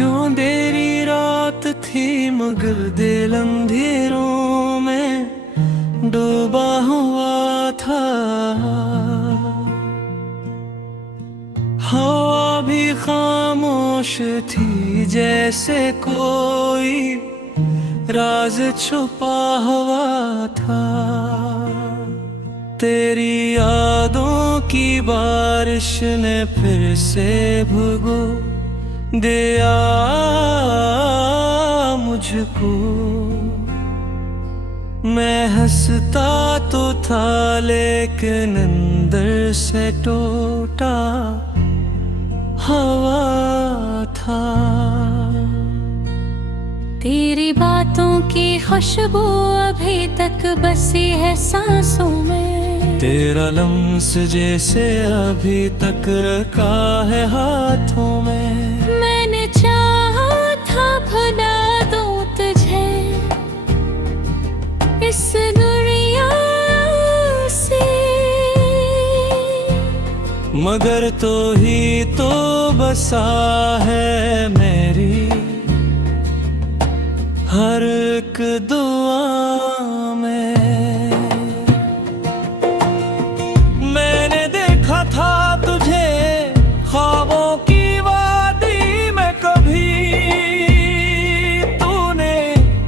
क्यों देरी रात थी मगर दिल अंधेरों में डूबा हुआ था। हवा भी खामोश थी जैसे कोई राज छुपा हुआ था। तेरी यादों की बारिश ने फिर से भुगो दिया मुझको। मैं हंसता तो था लेकिन अंदर से टूटा हवा था। तेरी बातों की खुशबू अभी तक बसी है सांसों में। तेरा लम्स जैसे अभी तक रखा है हाथों में। मैंने चाहा था भुला दूं तुझे इस दुनिया से, मगर तो ही तो बसा है मेरी हर एक दुआ में। मैंने देखा था तुझे ख्वाबों की वादी में कभी। तूने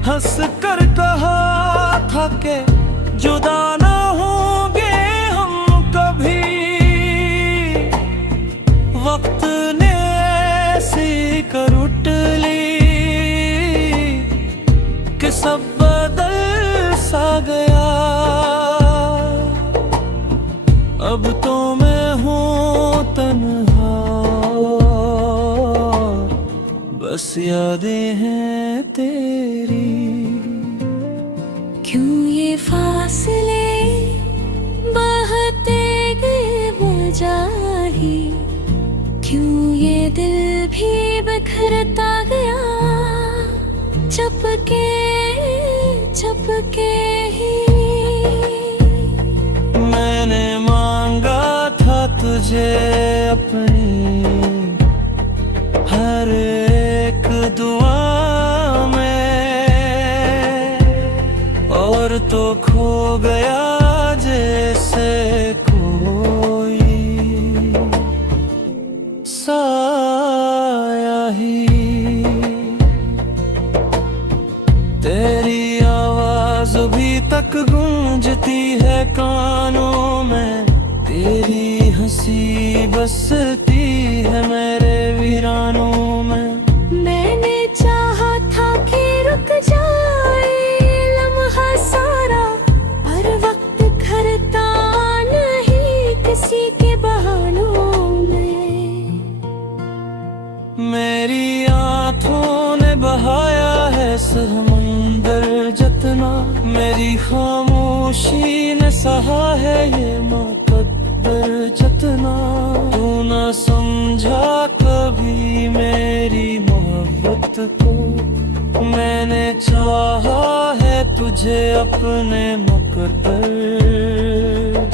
हंस कर कहा था कि जुदा ना होंगे हम कभी। वक्त ने ऐसी कर उठ ली कि सब बदल सा गया। अब तो मैं हूँ तन्हा, बस यादें हैं तेरी। क्यों ये फासले बढ़ते गए बजाही, क्यों ये दिल भी बिखरता गया चुपके चुपके ही। मैंने मांगा था तुझे अपनी हर एक दुआ में, और तो खो गया जैसे कोई साया ही। तेरी आवाज अभी तक गूंजती है कानों में। तेरी हंसी बसती है मेरे वीरानों में। मैंने चाहा था कि रुक जाए लम्हा सारा, पर वक्त खरता नहीं किसी के बहानों में। मेरी आँखों ने बहाया है समंदर जितना, मेरी खामोशी ने सहा है ये मुकद्दर जितना। तू न समझा कभी मेरी मोहब्बत को, मैंने चाहा है तुझे अपने मुकद्दर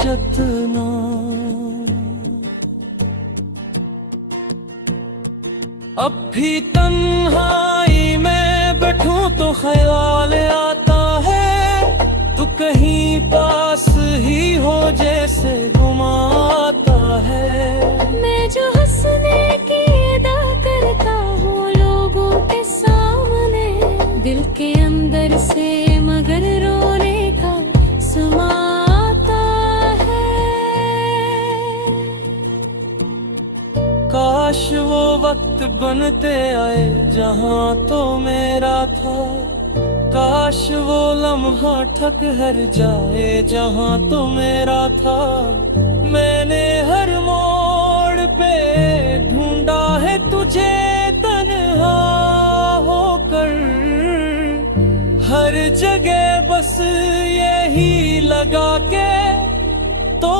जितना। अब भी तन्हाई में बैठूं तो ख्याल आता है, तू कहीं पास ही हो जैसे घुमाता है। मैं जो हंसने की अदा करता हूँ लोगों के सामने, दिल के अंदर से मगर रोने का समाता है। काश वो वक्त बनते आए जहाँ तो मेरा था। काश वो लम्हा ठहर जाए जहाँ तो मेरा था। मैंने हर मोड़ पे ढूंढा है तुझे तन्हा होकर, हर जगह बस यही लगा के तो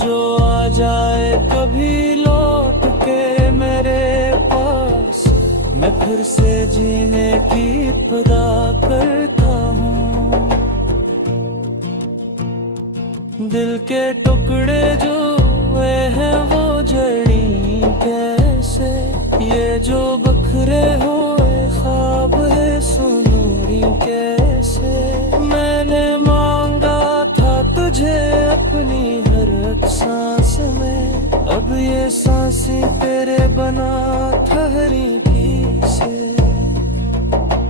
जो आ जाए कभी लौट दिल के टुकड़े जो हुए हैं वो जड़ी कैसे, ये जो बखरे हुए ख्वाब है सुनूरी कैसे। मैंने मांगा था तुझे अपनी हर एक सांस में, अब ये सांसें तेरे बना ठहरी किसे।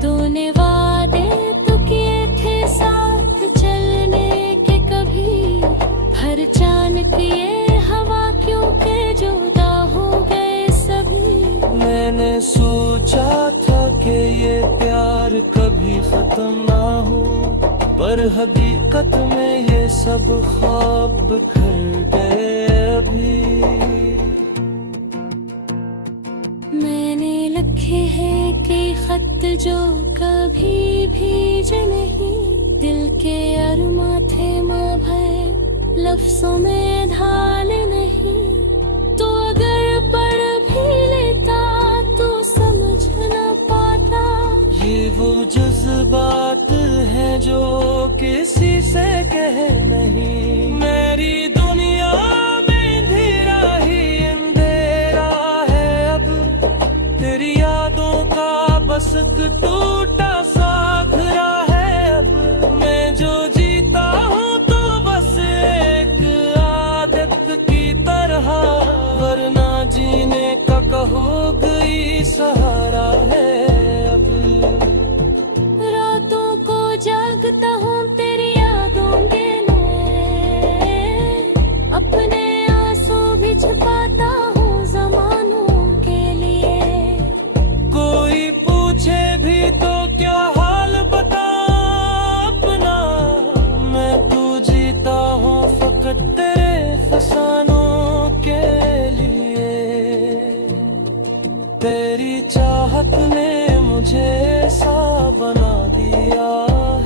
तूने वादे तो किए थे साथ चलने के, कभी हर चांद किए हवा क्यों के जुदा हो गए सभी। मैंने सोचा था कि ये प्यार कभी खत्म ना हो, पर हकीकत में ये सब ख्वाब बिखर गए अभी। मैंने लिखे हैं कि खत जो कभी भेजे नहीं, दिल के अरमा थे माँ भय लफ्जों में ढाले नहीं। तो अगर पढ़ भी लेता तो समझ न पाता, ये वो जज्बात है जो किसी से कह नहीं। मेरी दुनिया में अंधेरा ही अंधेरा है अब, तेरी यादों का बस एक टूटा सा घरा है अब। मैं जो जीता हूँ तो बस एक आदत की तरह, वरना जीने का कहो गई सहारा है अब। रातों को जागता हूँ तेरी यादों के में, अपने आंसू भी छुपाता हूँ ज़मानों के लिए। कोई पूछे भी तो क्या हाल बता अपना, मैं तू जीता हूँ फकत तेरे फसानों के लिए। तेरी चाहत ने मुझे ऐसा बना दिया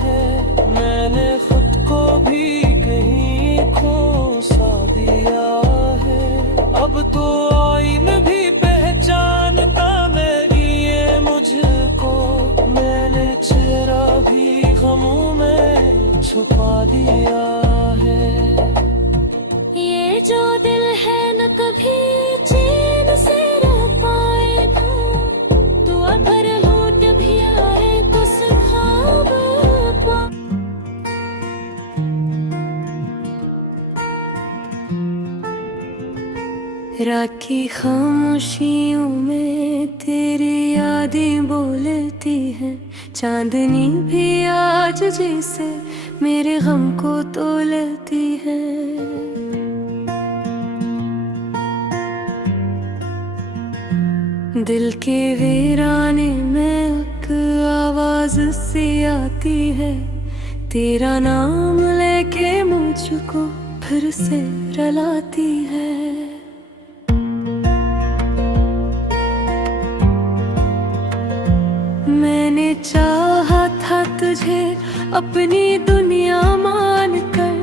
है, मैंने खुद को भी कहीं खो सा दिया है। अब तो आईन भी पहचानता नहीं है मुझको, मैंने चेहरा भी गमों में छुपा दिया है। ये जो दिल है न कभी चैन से रह पाएगा, दुआ भर लौट भी आए तो सुखाब पा। राखी खामोशियों में तेरी यादें बोलती हैं, चांदनी भी आज जैसे मेरे गम को तोलती है। दिल के वीराने में एक आवाज सी आती है, तेरा नाम लेके मुझको फिर से रुलाती है। मैंने चाहा था तुझे अपनी दुनिया मानकर,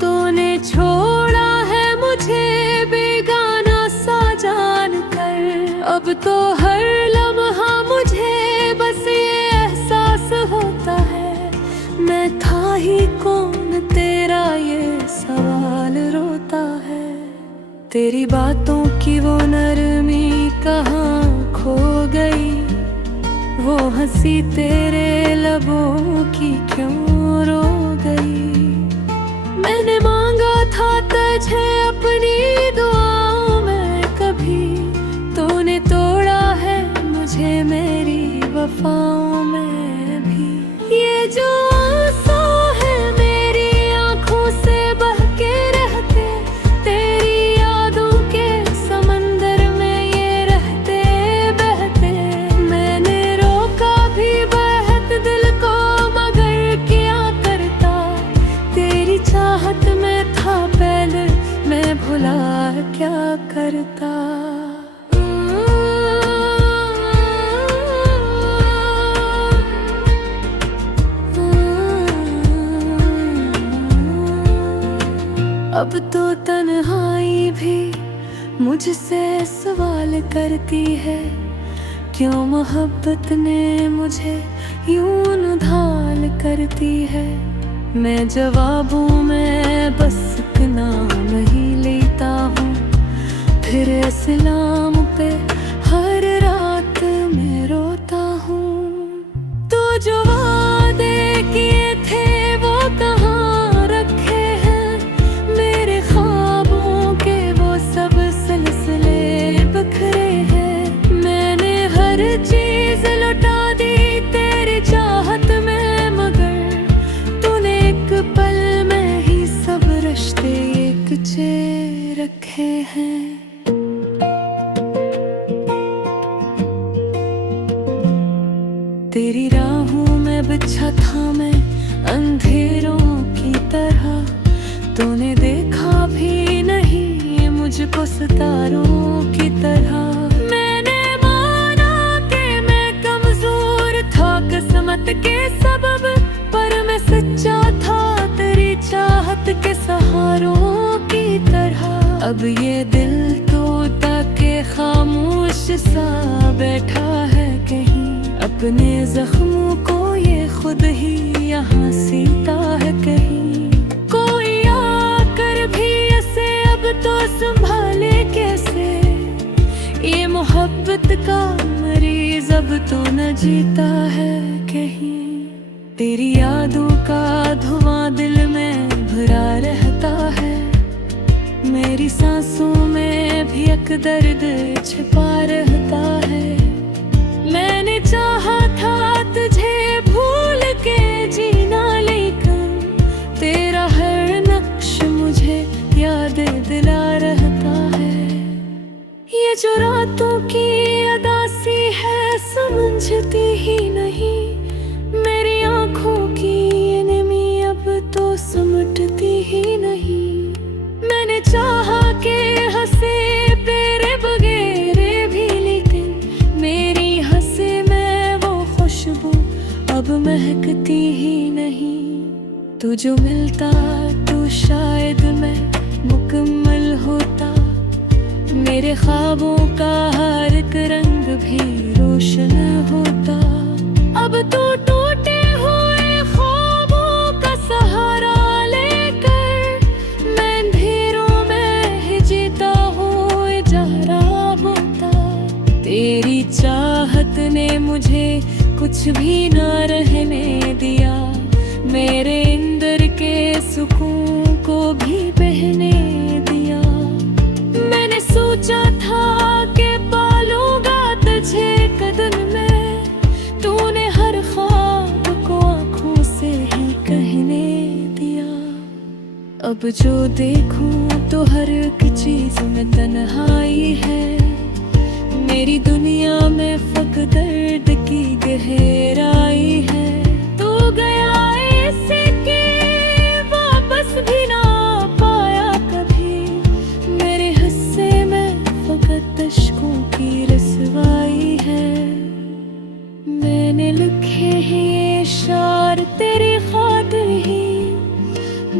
तूने छोड़ा है मुझे बेगाना सा जानकर। अब तो हर लम्हा मुझे बस ये एहसास होता है, मैं था ही कौन तेरा ये सवाल रोता है। तेरी बातों की वो नरमी कहाँ खो गई, वो हंसी तेरे लबों की क्यों रो गई। मैंने मांगा था तुझे अपनी दुआओं में कभी, तूने तोड़ा है मुझे मेरी वफाओं में भी। ये जो आंसू है मेरी आंखों से बह के रहते, तेरी यादों के समंदर में ये रहते बहते। मैंने रोका भी बहत दिल को मगर क्या करता, तेरी चाहत में था पहले मैं भुला क्या करता। अब तो तन्हाई भी मुझसे सवाल करती है, क्यों मोहब्बत ने मुझे यूं ढाल करती है। मैं जवाबों में बस एक नाम नहीं लेता हूँ, फिर इस्लाम पे हर रात में रोता हूँ। तो जो वादे किए थे वो कहाँ रखे हैं, मेरे ख्वाबों के वो सब सिलसिले बिखरे हैं। मैंने हर चीज लुटा दी तेरी चाहत में, मगर तूने एक पल में ही सब रिश्ते एक जे रखे हैं। तेरी राहों में बिछा था मैं अंधेरों की तरह, तूने देखा भी नहीं मुझको सितारों की तरह। मैंने माना कि मैं कमजोर था किस्मत के सबब, पर मैं सच्चा था तेरी चाहत के सहारों की तरह। अब ये दिल तोता के खामोश सा बैठा है कहीं, अपने जख्मों को ये खुद ही यहाँ सीता है कहीं। कोई आकर भी ऐसे अब तो संभाले कैसे, ये मोहब्बत का मरीज अब तो न जीता है कहीं। तेरी यादों का धुआं दिल में भरा रहता है, मेरी सांसों में भी एक दर्द छिपा रहता है। मैंने चाहा था तुझे भूल के जीना, लेकिन तेरा हर नक्श मुझे याद दिला रहता है। ये जो रातों की अदासी है समझती ही नहीं, मेरी आंखों की ये नमी अब तो समटती ही नहीं। मैंने चाहा कि हंसे तेरे बगैर भी, लेकिन मेरी हंसे में वो खुशबू अब महकती ही नहीं। तू जो मिलता तो शायद मैं मुकम्मल होता, मेरे ख्वाबों का हर एक रंग भी रोशन होता। अब तो टूटे हुए ख्वाबों का सहारा लेकर मैं अंधेरों में ही जीता हूँ इजारा होता। तेरी चाहत ने मुझे कुछ भी ना रहने दिया, मेरे अंदर के सुकून को भी बहने दिया। मैंने सोचा था कि पालूंगा तुझे कदम में, तूने हर ख्वाब को आंखों से ही कहने दिया। अब जो देखूं तो हर एक चीज में तन्हाई है, मेरी दुनिया में फक दर्द की गहराई है। तू गया ऐसे कि वापस भी ना पाया कभी, मेरे हिस्से में फकत अश्कों की रसवाई है। मैंने लिखे हैं ये शार तेरी खातिर ही,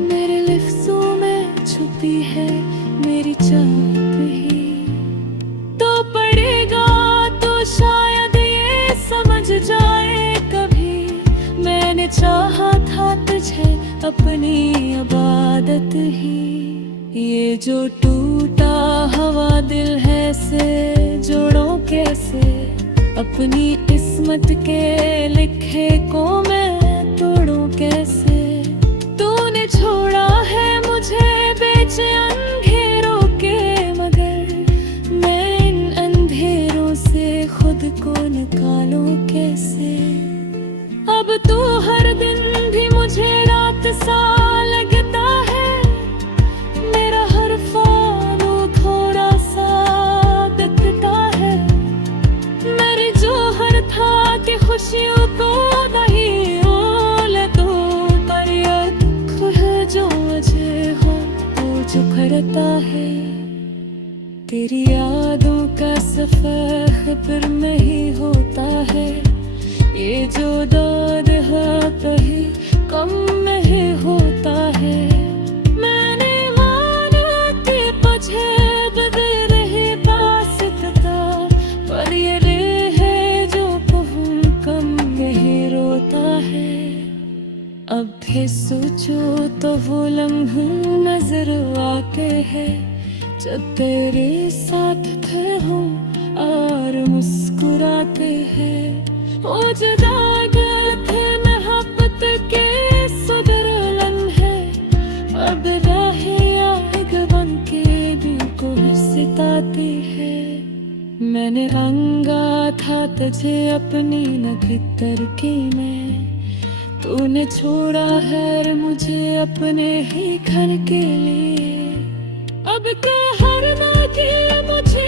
मेरे लफ्जों में छुपी है मेरी चाहत ही। तो पढ़ेगा तो शायद ये समझ जाए कभी, मैंने चाहा था तुझे अपनी इबादत ही। ये जो टूटा हवा दिल है से जोड़ो कैसे, अपनी किस्मत के लिखे को मैं तोड़ूं कैसे। तूने छोड़ा है मुझे बेच अंधेरों के, मगर मैं इन अंधेरों से खुद को निकालूं कैसे। अब तू हर दिन भी मुझे रात सा लगता है, मेरा हर ख्वाब थोड़ा सा दिखता है। मेरी जो हर था कि खुशियों को नहीं ओले तू, पर ये दुख है जो मुझे हो तो झुकरता है। तेरी यादों का सफर फिर में ही होता है, ये जो दर्द है कहीं कम में ही होता है। मैंने माना कि मुझे बदल रहे पास था, पर ये रे है जो कहूँ कम में ही रोता है। अब भी सोचो तो वो लम्हे नजर आते हैं जब तेरे साथ थे हम और मुस्कुराते हैं। वो जुदा गए थे मोहब्बत के सुधर लम्हे, अब राहें आग बन के दिल को सिताती है। मैंने रंगा था तुझे अपनी नदी तरकी में, तूने छोड़ा है मुझे अपने ही घर के लिए। अब क्या हरना कि मुझे